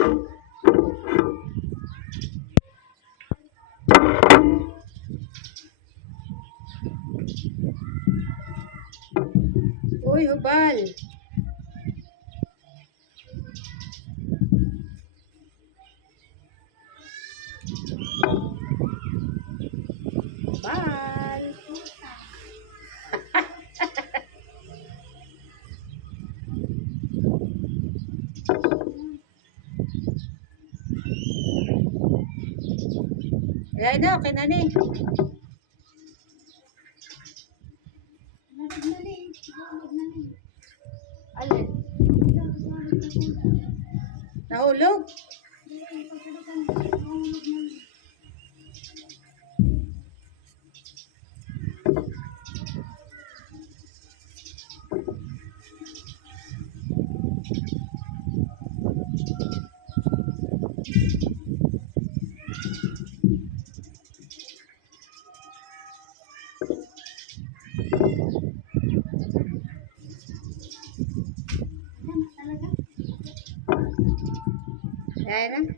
Uy, hubal. Hubal. Ayan na, okay na ni. Alin? Nahulog? Ayan na.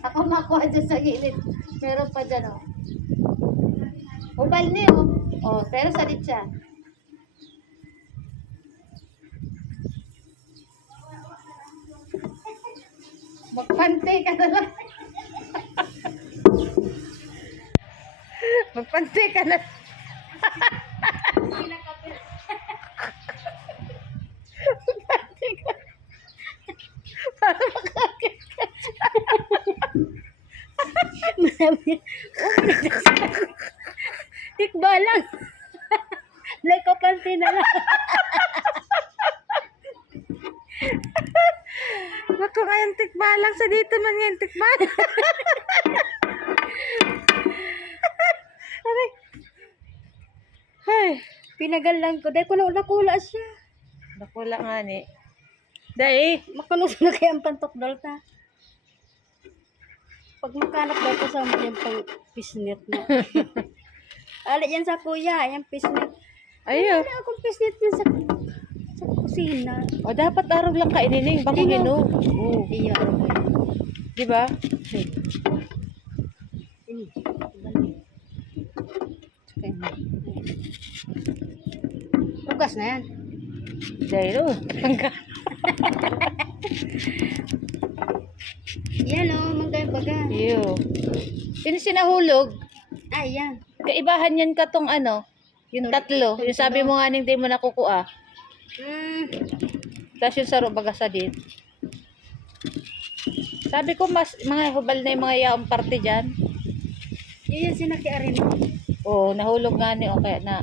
Ako makuha dyan sa gilid. Meron pa dyan, oh. Hubal niyo, oh. Oh, pero salit siya. Magpante ka na lang. Magpante ka na. Magpante ka. Para makakit ka. Tikbalang. Nagkapanti na lang. Bako ngayon tikbalang sa dito man ngayon tikbalang. Aray. Ay, pinagalan ko. Dahil kula siya. Nakula nga ni. Dahil. Makanus na kaya ang pantok dalta. Pag makanap daw ko sa yung pang pisnet na. Alit yan sa kuya, yung pisnet. Ayo. Wala akong pisnet yan sa kusina. O dapat arog lang kainin bako Hindi, hino. no. Oo. Iya, ano ba? Di ba? Ini. Tugas na yan. Dahil oh. Yan o, magkaibaga. Iyo. Sinahulog. Ay, yan. Kaibahan yan ka tong ano. Yung tatlo. Yung sabi mo nga ning di mo nakukuha. Tapos yung saro baga sa din. Sabi ko mas mga hubal na yung mga yaong parte dyan. Yun yan sinakiarin. Oo, nahulog nga ni o kaya na